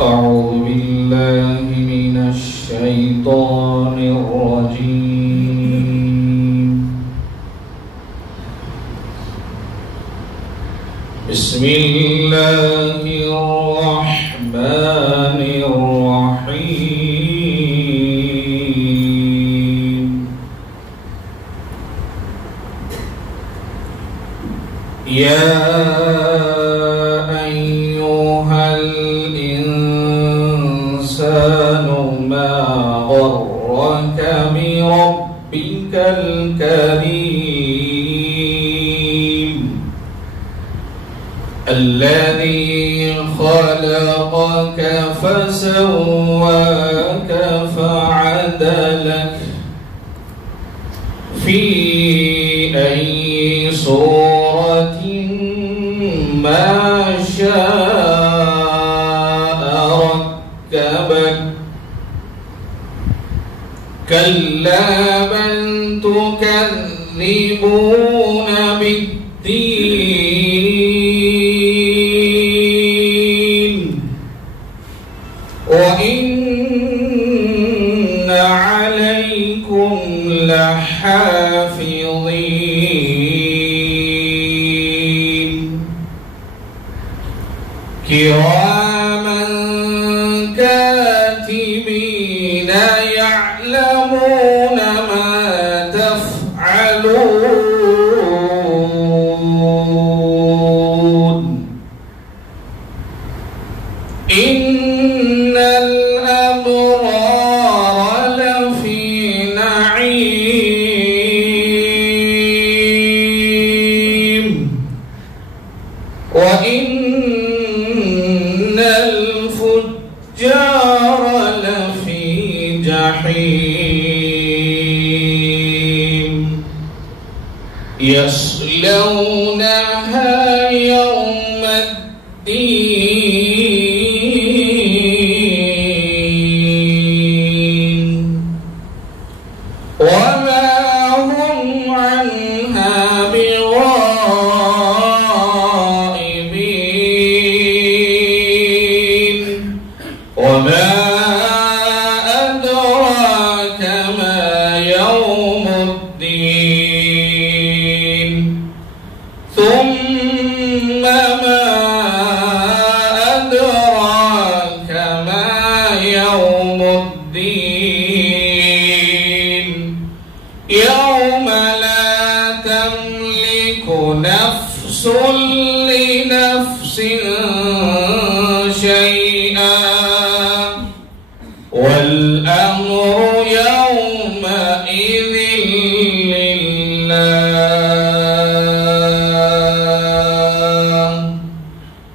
أعوذ بالله من الشيطان الرجيم. بسم الله الرحمن الرحيم. يا أيها الإنسان ما غرك بربك الكريم الذي خلقك فسواك فعدلك في أي صورة ما شاء ركبك كلا بل تكذبون بالدين وإن عليكم لحافظين كراما كاتبين يعلمون ما تفعلون إن الأبرار لفي نعيم وإن الفجار لفي جحيم يصلونها يوم الدين وما هم عنها بغائبين وما أدراك ما يوم الدين ثم ما أدراك ما يوم الدين يوم لا تملك نفس لنفس شيئا والأمر يومئذ لله.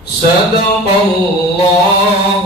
صدق الله